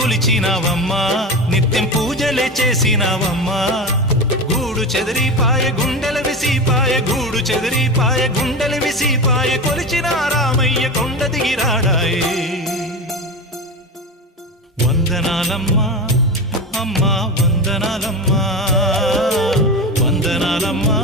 కొలిచినావమ్మా నిత్యం పూజలే చేసినావమ్మా గూడు చెదిరిపాయ గుండెల విసిపాయ గూడు చెదిరిపాయ గుండెల విసిపాయ కొలిచిన రామయ్య కొండ దిగిరాడాయే వందనాలమ్మా అమ్మా వందనాలమ్మా వందనాలమ్మా